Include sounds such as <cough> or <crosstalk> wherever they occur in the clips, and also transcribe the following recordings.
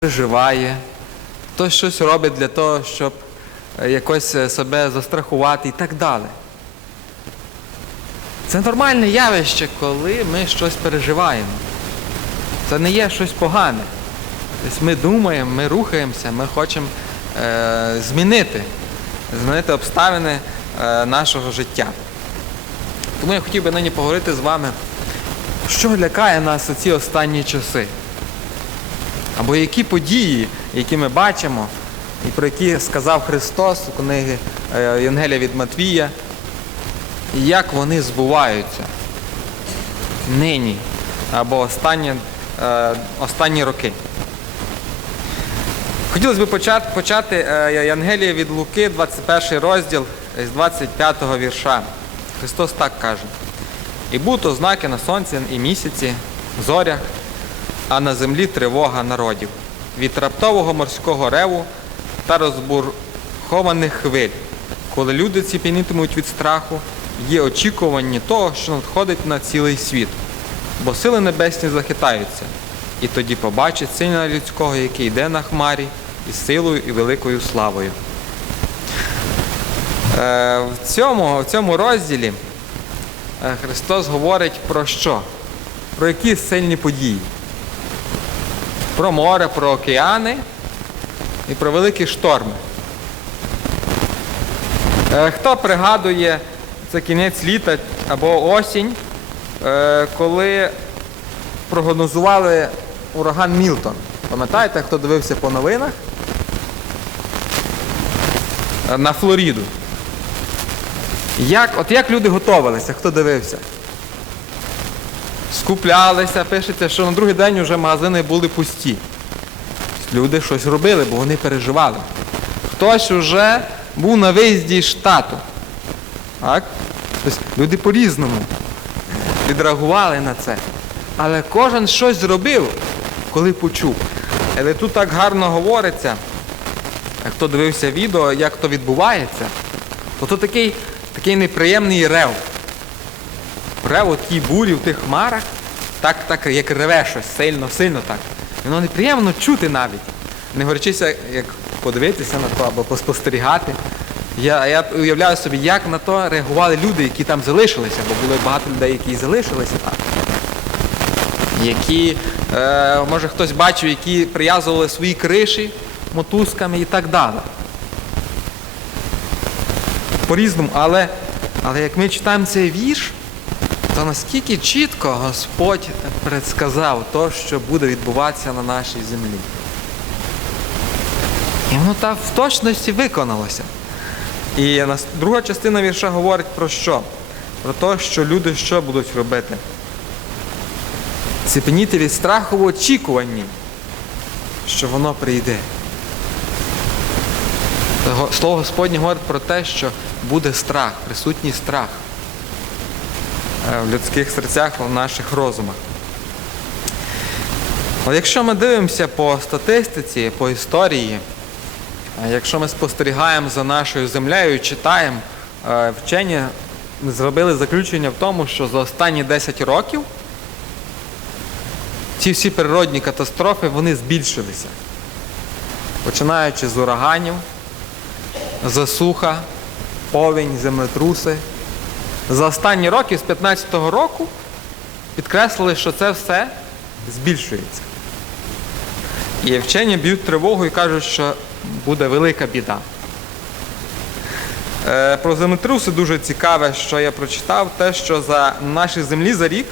переживає, хтось щось робить для того, щоб е, якось е, себе застрахувати і так далі. Це нормальне явище, коли ми щось переживаємо. Це не є щось погане. Тобто ми думаємо, ми рухаємося, ми хочемо е, змінити, змінити обставини е, нашого життя. Тому я хотів би нині поговорити з вами, що лякає нас у ці останні часи. Або які події, які ми бачимо, і про які сказав Христос у книги е, Євангелія від Матвія, і як вони збуваються нині або останні, е, останні роки. Хотілося б почати, почати е, Євангеліє від Луки, 21 розділ з 25 вірша. Христос так каже. І будуть ознаки на сонці і місяці, зорях, а на землі тривога народів, від раптового морського реву та розбурхованих хвиль, коли люди ціпенітимуть від страху, є очікування того, що надходить на цілий світ, бо сили небесні захитаються, і тоді побачить сина людського, який йде на хмарі, із силою і великою славою. Е, В цьому, в цьому розділі е, Христос говорить про що? Про які сильні події? Про море, про океани і про великі шторми. Е, Хто пригадує це кінець літа або осінь, е, коли прогнозували ураган Мілтон? Пам'ятаєте, хто дивився по новинах? Е, На Флориду. Як, от як люди готувалися, хто дивився? Скуплялися, пишеться, що на другий день вже магазини були пусті. Люди щось робили, бо вони переживали. Хтось вже був на виїзді з штату. Так? Тобто люди по-різному відреагували на це. Але кожен щось зробив, коли почув. Але тут так гарно говориться, а хто дивився відео, як то відбувається, то то такий, такий неприємний рев. Рев у тій бурі, в тих хмарах, так, так, як реве щось, сильно, сильно так. Воно неприємно чути навіть. Не горячися, як подивитися на то або поспостерігати. Я, я уявляю собі, як на то реагували люди, які там залишилися, бо було багато людей, які залишилися там. Які, е, може хтось бачив, які прив'язували свої криші мотузками і так далі. По-різному, але, але як ми читаємо цей вірш, то наскільки чітко Господь предсказав то, що буде відбуватися на нашій землі. І воно так в точності виконалося. І друга частина вірша говорить про що? Про те, що люди що будуть робити? Ціпеніти від страху в очікуванні, що воно прийде. Слово Господнє говорить про те, що буде страх, присутній страх в людських серцях, в наших розумах. Але якщо ми дивимося по статистиці, по історії, е, якщо ми спостерігаємо за нашою землею і читаємо, е, вчені зробили заключення в тому, що за останні 10 років ці всі природні катастрофи вони збільшилися. Починаючи з ураганів, засуха, повінь, землетруси. За останні роки, з 15-го року, підкреслили, що це все збільшується. І вчені б'ють тривогу і кажуть, що буде велика біда. Е, Про землетруси дуже цікаве, що я прочитав, те, що за нашій землі за рік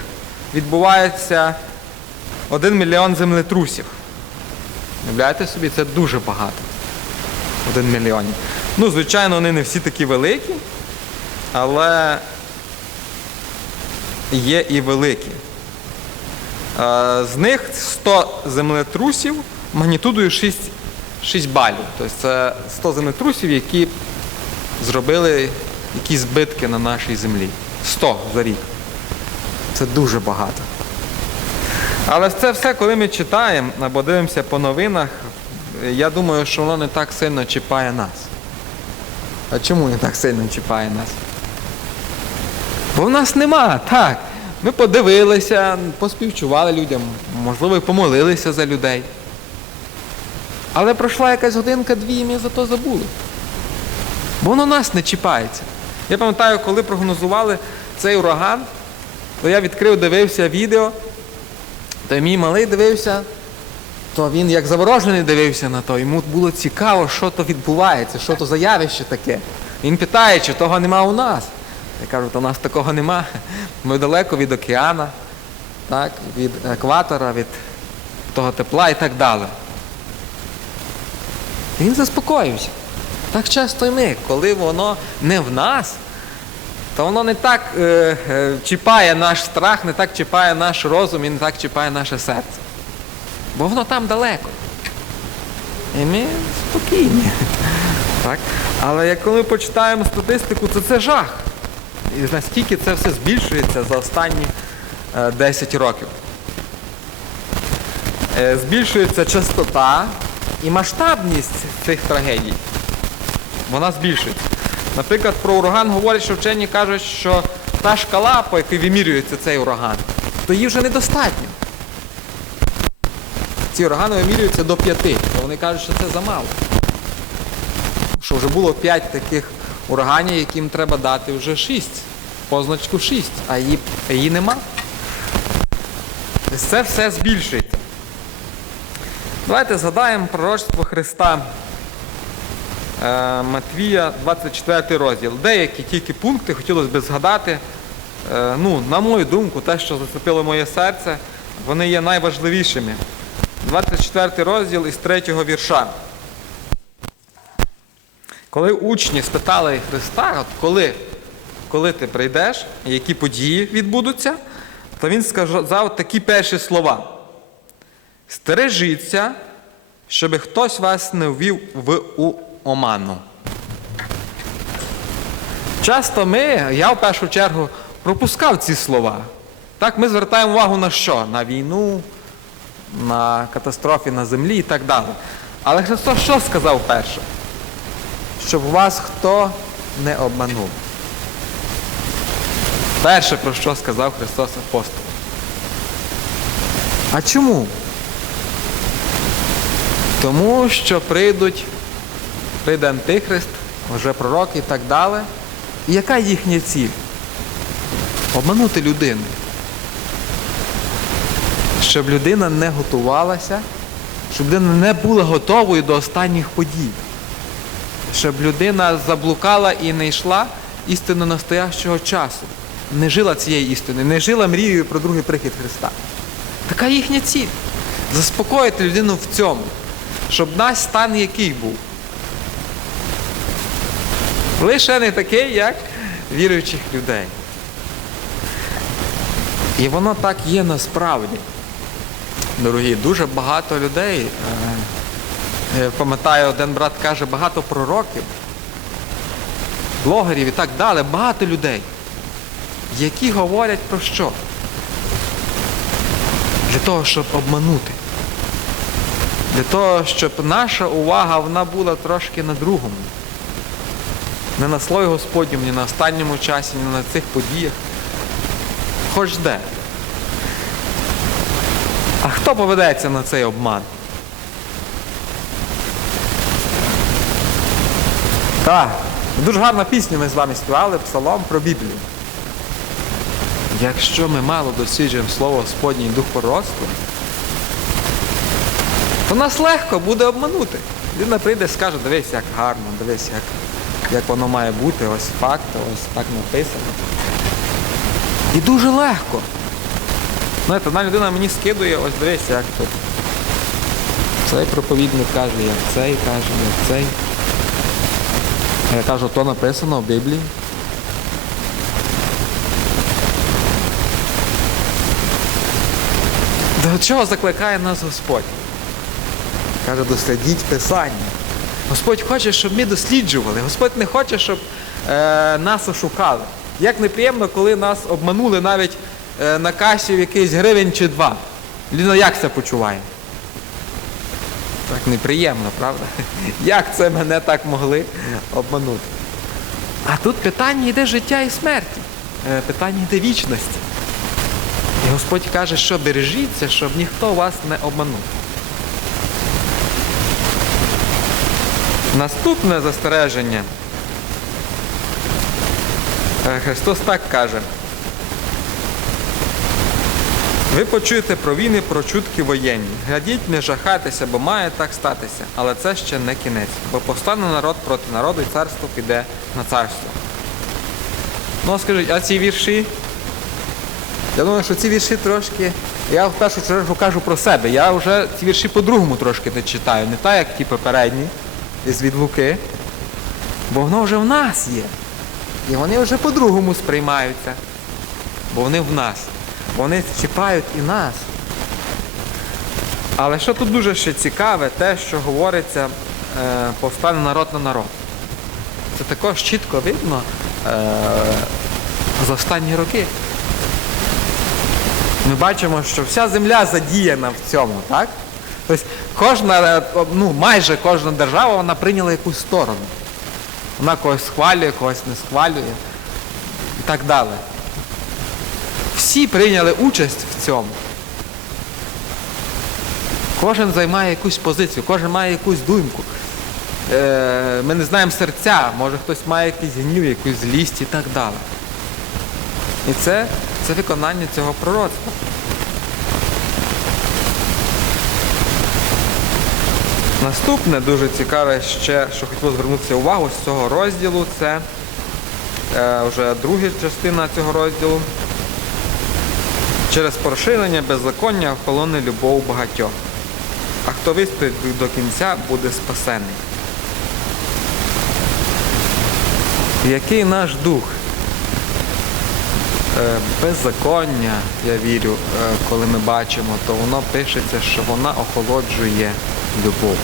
відбувається 1 мільйон землетрусів. Уявляєте собі, це дуже багато. Один мільйон. Ну, звичайно, вони не всі такі великі, але є і великі. Е, З них 100 землетрусів магнітудою 6, 6 балів. Тобто це 100 землетрусів, які зробили якісь збитки на нашій землі. 100 за рік. Це дуже багато. Але це все, коли ми читаємо або дивимося по новинах, я думаю, що воно не так сильно чіпає нас. А чому не так сильно чіпає нас? Бо в нас нема, так. Ми подивилися, поспівчували людям, можливо, і помолилися за людей. Але пройшла якась годинка-дві, і ми за то забули. Бо воно нас не чіпається. Я пам'ятаю, коли прогнозували цей ураган, то я відкрив, дивився відео, то мій малий дивився, то він як заворожений дивився на то. Йому було цікаво, що то відбувається, що то за явище таке. Він питає, чи того нема у нас. Я кажу, у нас такого нема. Ми далеко від океана, так, від екватора, від того тепла і так далі. Він заспокоївся. Так часто і ми, коли воно не в нас, то воно не так е, е, чіпає наш страх, не так чіпає наш розум і не так чіпає наше серце. Бо воно там далеко. І ми спокійні. <laughs> Так? Але як коли почитаємо статистику, то це жах. І настільки це все збільшується за останні е, 10 років. Е, збільшується частота і масштабність цих трагедій. Вона збільшується. Наприклад, про ураган говорять, що вчені кажуть, що та шкала, по якій вимірюється цей ураган, то її вже недостатньо. Ці урагани вимірюються до п'яти, вони кажуть, що це замало. Що вже було п'ять таких ураганів, яким треба дати вже шість. Позначку 6, а її, її нема. Це все збільшується. Давайте згадаємо пророцтво Христа е, Матвія, 24 розділ. Деякі тільки пункти хотілося б згадати. Е, ну, на мою думку, те, що зацепило моє серце, вони є найважливішими. 24 розділ із 3 вірша. Коли учні спитали Христа, от коли, коли ти прийдеш, які події відбудуться, то він сказав такі перші слова. Стережіться, щоб хтось вас не ввів в у оману. Часто ми, я в першу чергу, пропускав ці слова. Так, ми звертаємо увагу на що? На війну, на катастрофи на землі і так далі. Але Христос що сказав перше? Щоб вас хто не обманув. Перше, про що сказав Христос апостолам. А чому? Тому що прийдуть, прийде Антихрист, вже пророк і так далі. І яка їхня ціль? Обманути людину. Щоб людина не готувалася, щоб людина не була готовою до останніх подій. Щоб людина заблукала і не йшла істину настоящого часу. Не жила цієї істини, не жила мрією про другий прихід Христа. Така їхня ціль. Заспокоїти людину в цьому, щоб наш стан який був. Лише не такий, як віруючих людей. І воно так є насправді. Дорогі, дуже багато людей. Е, Пам'ятаю, один брат каже, багато пророків, блогерів і так далі, багато людей, які говорять про що? Для того, щоб обманути. Для того, щоб наша увага вона була трошки на другому. Не на слові Господньому, ні на останньому часі, ні на цих подіях. Хоч де. А хто поведеться на цей обман? Так, дуже гарна пісня ми з вами співали, псалом про Біблію. Якщо ми мало досліджуємо Слово Господнє і Дух пророцтва, то нас легко буде обманути. Людина прийде і скаже, дивись, як гарно, дивись, як, як воно має бути, ось факти, ось так написано. І дуже легко. Знаєте, одна людина мені скидує, ось дивись, як тут. Цей проповідник каже, як цей каже, як цей. Я кажу, то написано в Біблії. До чого закликає нас Господь? Каже, дослідіть Писання. Господь хоче, щоб ми досліджували. Господь не хоче, щоб е, нас ошукали. Як неприємно, коли нас обманули навіть е, на касі в якийсь гривень чи два. Людина як це почуває? Так неприємно, правда? Як це мене так могли обманути? А тут питання йде життя і смерті. Е, Питання йде вічності. І Господь каже, що бережіться, щоб ніхто вас не обманув. Наступне застереження. Е, Христос так каже. Ви почуєте про війни, про чутки воєнні. Глядіть, не жахайтеся, бо має так статися. Але це ще не кінець. Бо повстане народ проти народу і царство піде на царство. Ну скажіть, а ці вірші? Я думаю, що ці вірші трошки. Я в першу чергу кажу про себе. Я вже ці вірші по-другому трошки не читаю. Не так, як ті попередні із від Луки. Бо воно вже в нас є. І вони вже по-другому сприймаються. Бо вони в нас. Вони чіпають і нас. Але що тут дуже ще цікаве, те, що говориться, е, повстане народ на народ. Це також чітко видно е, за останні роки. Ми бачимо, що вся земля задіяна в цьому, так? Тобто кожна, е, ну майже кожна держава вона прийняла якусь сторону. Вона когось схвалює, когось не схвалює і так далі. Всі прийняли участь в цьому. Кожен займає якусь позицію, кожен має якусь думку. Е, ми не знаємо серця, може хтось має якийсь гнів, якусь злість і так далі. І це, це виконання цього пророцтва. Наступне дуже цікаве ще, що хотілося звернутися увагу з цього розділу, це е, вже друга частина цього розділу. Через проширення беззаконня охолоне любов багатьох. А хто вистоїть до кінця, буде спасений. Який наш дух? Е, Беззаконня, я вірю, е, коли ми бачимо, то воно пишеться, що вона охолоджує любов.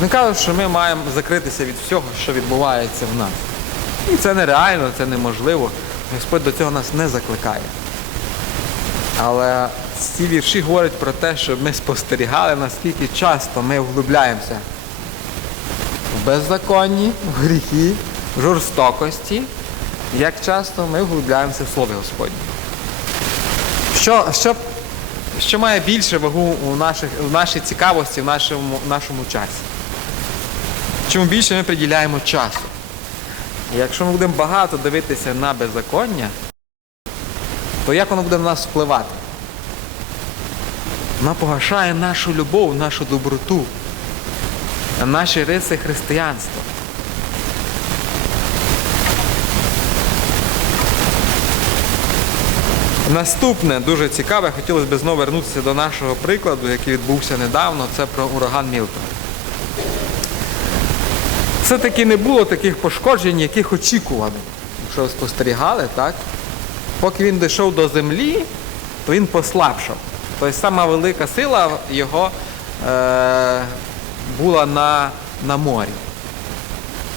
Не кажуть, що ми маємо закритися від всього, що відбувається в нас. І це нереально, це неможливо. Господь до цього нас не закликає. Але ці вірші говорять про те, щоб ми спостерігали, наскільки часто ми вглубляємося в беззаконні, в гріхи, в жорстокості, як часто ми вглубляємося в Слові Господні. Що, що, що має більше вагу у, наших, у нашій цікавості, в нашому, в нашому часі? Чому більше ми приділяємо часу? Якщо ми будемо багато дивитися на беззаконня, то як воно буде на нас впливати? Вона погашає нашу любов, нашу доброту, наші риси християнства. Наступне дуже цікаве, хотілося б знову вернутися до нашого прикладу, який відбувся недавно, це про ураган Мілтон. Все-таки не було таких пошкоджень, яких очікували. Якщо ви спостерігали, так? Поки він дійшов до землі, то він послабшав. Тобто сама велика сила його е, була на, на морі.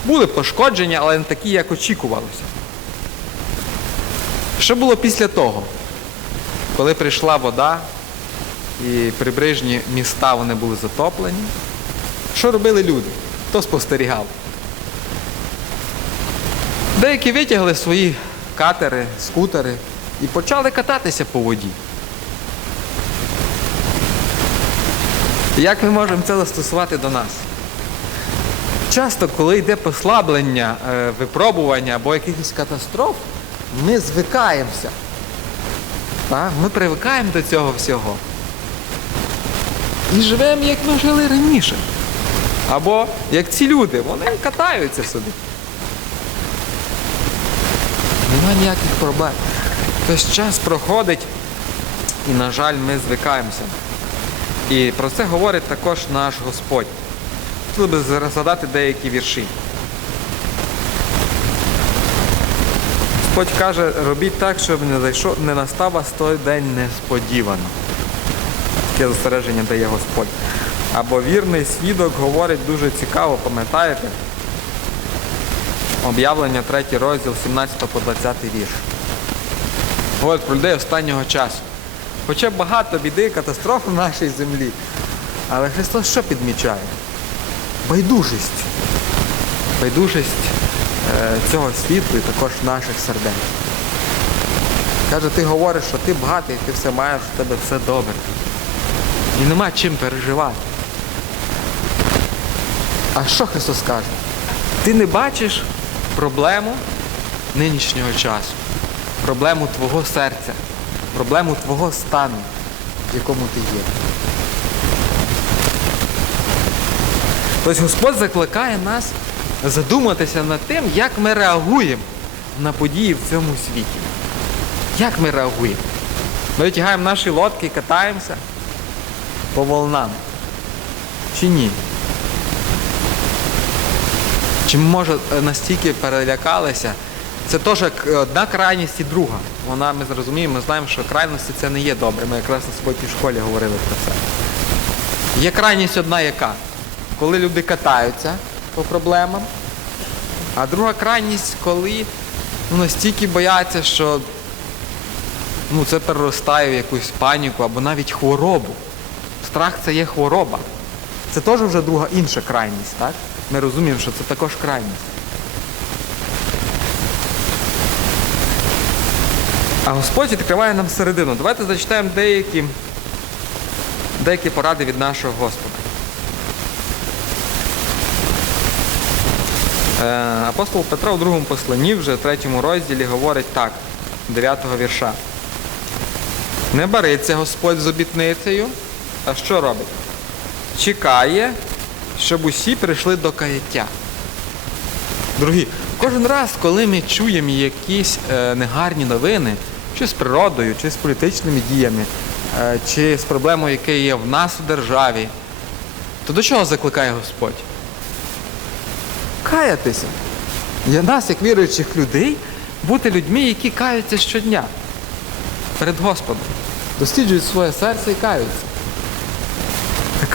Були пошкодження, але не такі, як очікувалося. Що було після того? Коли прийшла вода і прибережні міста вони були затоплені, що робили люди? Хто спостерігав? Деякі витягли свої катери, скутери і почали кататися по воді. Як ми можемо це застосувати до нас? Часто, коли йде послаблення, е, випробування або якихось катастроф, ми звикаємося. Ми привикаємо до цього всього. І живемо, як ми жили раніше. Або як ці люди, вони катаються собі. Нема ніяких проблем. Тобто час проходить і, на жаль, ми звикаємося. І про це говорить також наш Господь. Хотів би згадати деякі вірші. Господь каже, робіть так, щоб не зайшов, не настав вас той день несподівано. Таке застереження дає Господь. Або вірний свідок говорить дуже цікаво, пам'ятаєте? Об'явлення 3 розділ 17 по 20 вірш. Говорить про людей останнього часу. Хоча багато біди, катастроф в нашій землі. Але Христос що підмічає? Байдужість. Байдужість е, цього світу і також наших сердець. Каже, ти говориш, що ти багатий, ти все маєш, у тебе все добре. І нема чим переживати. А що Христос каже? Ти не бачиш проблему нинішнього часу, проблему твого серця, проблему твого стану, в якому ти є. Тобто Господь закликає нас задуматися над тим, як ми реагуємо на події в цьому світі. Як ми реагуємо? Ми витягаємо наші лодки катаємося по волнам. Чи ні? Чи може е, настільки перелякалися? Це теж як одна крайність і друга. Вона, ми зрозуміємо, ми знаємо, що крайності це не є добре. Ми якраз на суботній школі говорили про це. Є крайність одна яка? Коли люди катаються по проблемам, а друга крайність, коли ну, настільки бояться, що ну, це переростає в якусь паніку або навіть хворобу. Страх це є хвороба. Це теж вже друга інша крайність, так? Ми розуміємо, що це також крайність. А Господь відкриває нам середину. Давайте зачитаємо деякі, деякі поради від нашого Господа. Е, Апостол Петро у другому посланні, вже в третьому розділі, говорить так, 9-го вірша. Не бариться Господь з обітницею, а що робить? Чекає, щоб усі прийшли до каяття. Другі, кожен раз, коли ми чуємо якісь е, негарні новини, чи з природою, чи з політичними діями, е, чи з проблемою, яка є в нас у державі, то до чого закликає Господь? Каятися. Для нас, як віруючих людей, бути людьми, які каються щодня перед Господом. Досліджують своє серце і каються.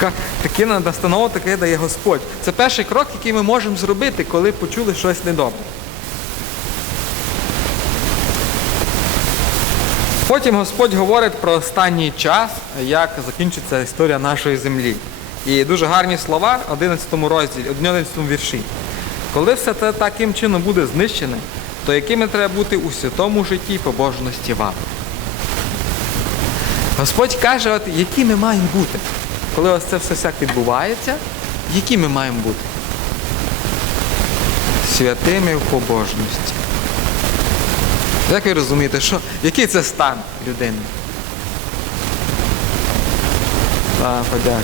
Така, такі настанови таке дає Господь. Це перший крок, який ми можемо зробити, коли почули щось недобре. Потім Господь говорить про останній час, як закінчиться історія нашої землі. І дуже гарні слова в 11 розділі, 11 вірші. Коли все це таким чином буде знищене, то якими треба бути у святому житті і побожності вам. Господь каже, от які ми маємо бути. Коли ось це все всяк відбувається, які ми маємо бути? Святими в побожності. Як ви розумієте, що, який це стан людини? А, подяка.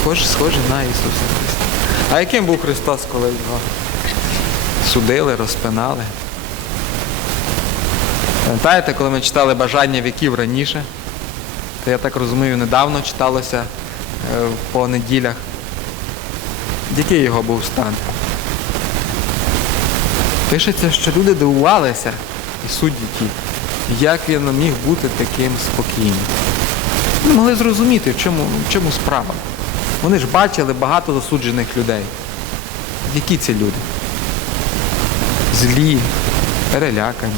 Схоже, схоже на Ісуса Христа. А яким був Христос, коли його судили, розпинали? Пам'ятаєте, коли ми читали бажання віків раніше? То я так розумію, недавно читалося по неділях. Який його був стан? Пишеться, що люди дивувалися, і судді ті, як він міг бути таким спокійним. Не могли зрозуміти, в чому, в чому справа. Вони ж бачили багато засуджених людей. Які це люди? Злі, перелякані.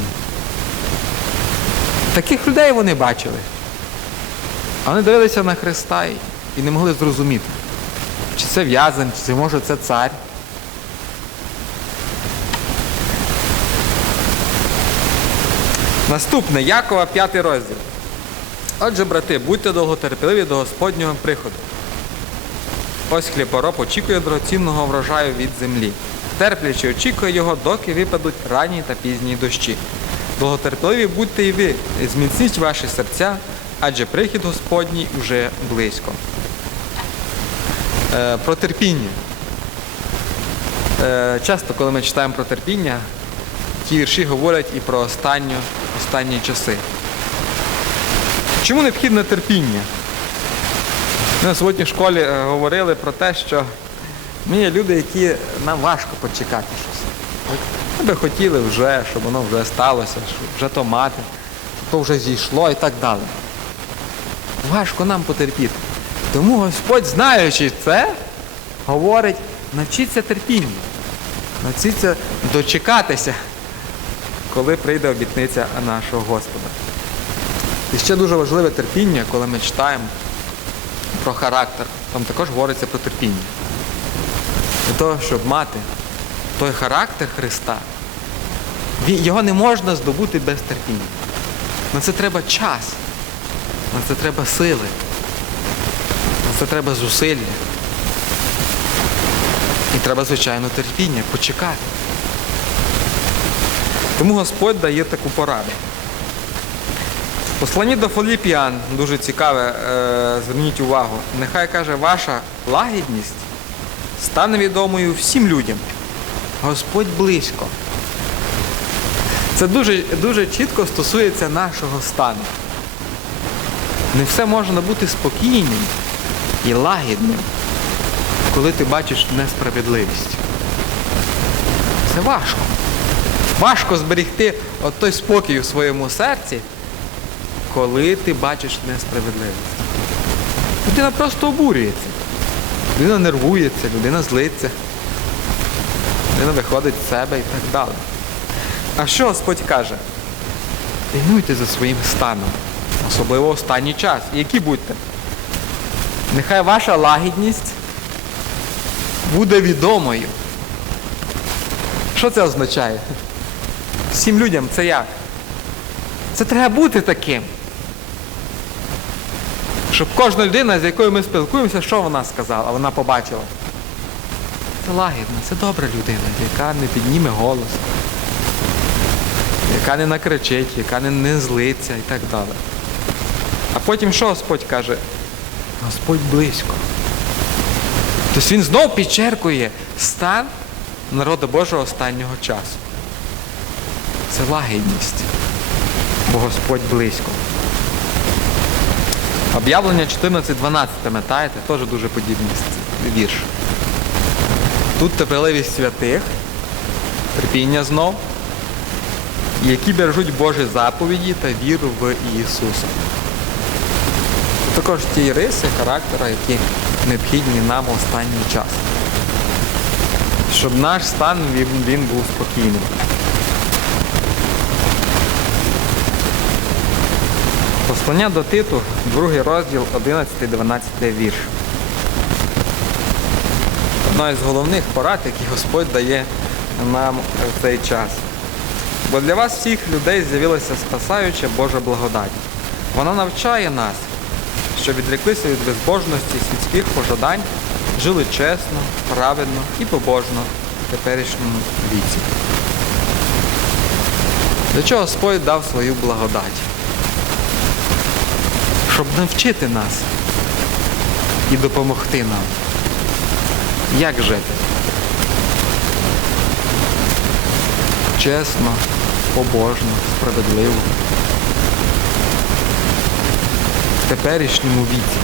Таких людей вони бачили. Вони дивилися на Христа і, не могли зрозуміти, чи це в'язень, чи може це цар. Наступне Якова, п'ятий розділ. Отже, брати, будьте довготерпеливі до Господнього приходу. Ось хлібороб очікує дорогоцінного врожаю від землі. Терплячи очікує його, доки випадуть ранні та пізні дощі. Довготерпеливі будьте і ви, зміцніть ваші серця, адже прихід Господній уже близько. Е, про терпіння. Е, часто, коли ми читаємо про терпіння, ті вірші говорять і про останню, останні часи. Чому необхідне терпіння? Ми на сьогодні в школі е, говорили про те, що ми є люди, які нам важко почекати щось. Ми би хотіли вже, щоб воно вже сталося, щоб вже то мати, щоб то вже зійшло і так далі. Важко нам потерпіти. Тому Господь, знаючи це, говорить, навчіться терпінню, навчіться дочекатися, коли прийде обітниця нашого Господа. І ще дуже важливе терпіння, коли ми читаємо про характер. Там також говориться про терпіння. Для того, щоб мати той характер Христа, його не можна здобути без терпіння. На це треба час, на це треба сили, це треба зусилля. І треба, звичайно, терпіння, почекати. Тому Господь дає таку пораду. В посланні до Филиппіан, дуже цікаве, е, зверніть увагу. Нехай каже, ваша лагідність стане відомою всім людям. Господь близько. Це дуже, дуже чітко стосується нашого стану. Не все можна бути спокійним і лагідним, коли ти бачиш несправедливість. Це важко. Важко зберігти от той спокій у своєму серці, коли ти бачиш несправедливість. Людина просто обурюється. Людина нервується, людина злиться, людина виходить з себе і так далі. А що Господь каже? Пильнуйте за своїм станом, особливо останній час. І які будьте? Нехай ваша лагідність буде відомою. Що це означає? Всім людям це як? Це треба бути таким. Щоб кожна людина, з якою ми спілкуємося, що вона сказала, вона побачила. Це лагідна, це добра людина, яка не підніме голос, яка не накричить, яка не, не злиться і так далі. А потім що Господь каже? Господь близько. Тобто він знов підчеркує стан народу Божого останнього часу. Це лагідність, бо Господь близько. Об'явлення 14.12, пам'ятаєте, теж дуже подібний вірш. Тут терпеливість святих, терпіння знов, які бережуть Божі заповіді та віру в Ісуса. Також ті риси характера, які необхідні нам останній час. Щоб наш стан він, він був спокійним. Послання до Титу, другий розділ, 11-12 вірш. Одна із головних порад, які Господь дає нам в цей час. Бо для вас всіх людей з'явилася спасаюча Божа благодать. Вона навчає нас, що відреклися від безбожності і світських пожадань, жили чесно, праведно і побожно в теперішньому віці. Для чого Господь дав свою благодать? Щоб навчити нас і допомогти нам. Як жити? Чесно, побожно, справедливо. В теперішньому віці.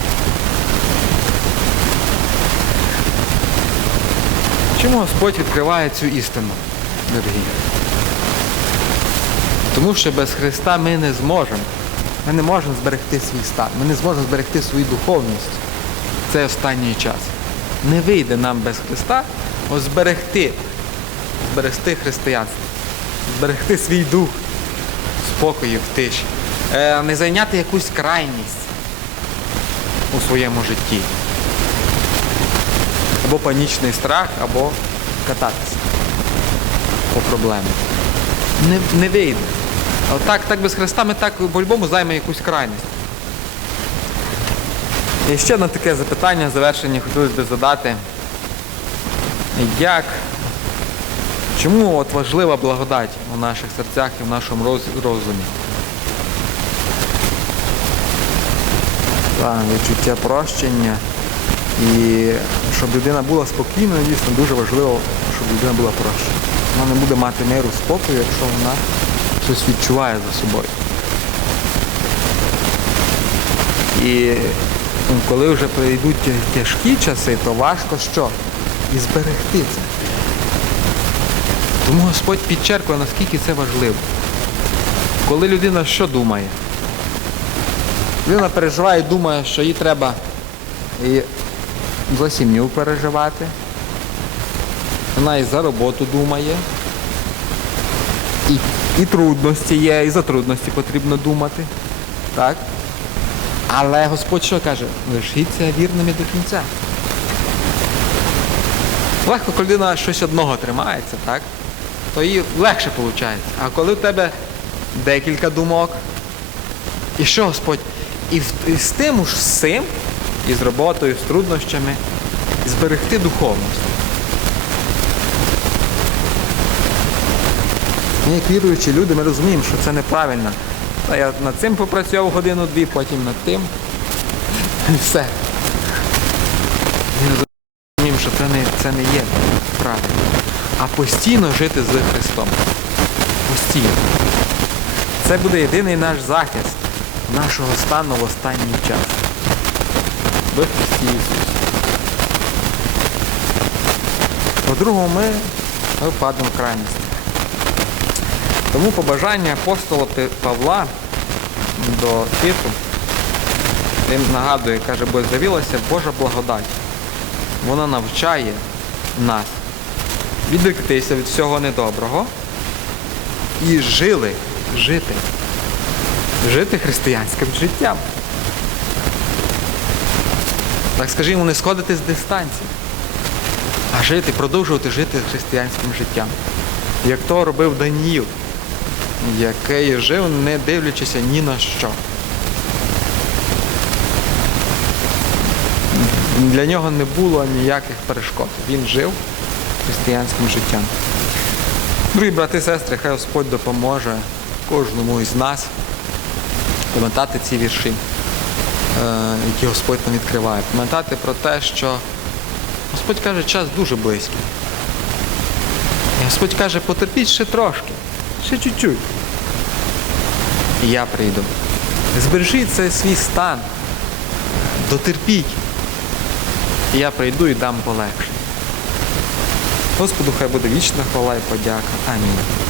Чому Господь відкриває цю істину, дорогі? Тому що без Христа ми не зможемо. Ми не можемо зберегти свій стан, ми не зможемо зберегти свою духовність в цей останній час. Не вийде нам без Христа зберегти, зберегти християнство, зберегти свій дух спокою в тиші, е, не зайняти якусь крайність у своєму житті. Або панічний страх, або кататися по проблемі. Не, не вийде. А так, так без Христа ми так по-любому займе якусь крайність. І ще одне таке запитання в завершенні хотілося б задати. Як, чому от важлива благодать у наших серцях і в нашому роз- розумі? Так, відчуття прощення. І щоб людина була спокійною, дійсно дуже важливо, щоб людина була прощена. Вона не буде мати миру спокою, якщо вона щось відчуває за собою. І ну, коли вже прийдуть тяжкі часи, то важко що? І зберегти це. Тому Господь підчеркує, наскільки це важливо. Коли людина що думає? Людина переживає і думає, що їй треба і за сім'ю переживати. Вона і за роботу думає. І, і трудності є, і за трудності потрібно думати. Так? Але Господь що каже? Лишіться вірними до кінця. Легко, коли людина щось одного тримається, так? то їй легше виходить. А коли в тебе декілька думок, і що Господь? і, з тим уж з цим, і з роботою, з труднощами, зберегти духовність. Ми, як віруючі люди, ми розуміємо, що це неправильно. А я над цим попрацював годину-дві, потім над тим. І все. Ми розуміємо, що це не, це не є правильно. А постійно жити з Христом. Постійно. Це буде єдиний наш захист нашого стану в останній час. В Христі Ісусі. По-другому, ми, ми впадемо в крайність. Тому побажання апостола Павла до Титу, він нагадує, каже, бо з'явилася Божа благодать. Вона навчає нас відректися від всього недоброго і жили, жити, жити християнським життям. Так скажімо, не сходити з дистанції, а жити, продовжувати жити християнським життям. Як то робив Даніїл, який жив, не дивлячися ні на що. Для нього не було ніяких перешкод. Він жив християнським життям. Дорогі брати і сестри, хай Господь допоможе кожному із нас пам'ятати ці вірші, е, які Господь нам відкриває. Пам'ятати про те, що Господь каже, час дуже близький. І Господь каже, потерпіть ще трошки, ще чуть-чуть. І я прийду. Збережіть цей свій стан, дотерпіть. І я прийду і дам полегше. Господу хай буде вічна хвала і подяка. Амінь.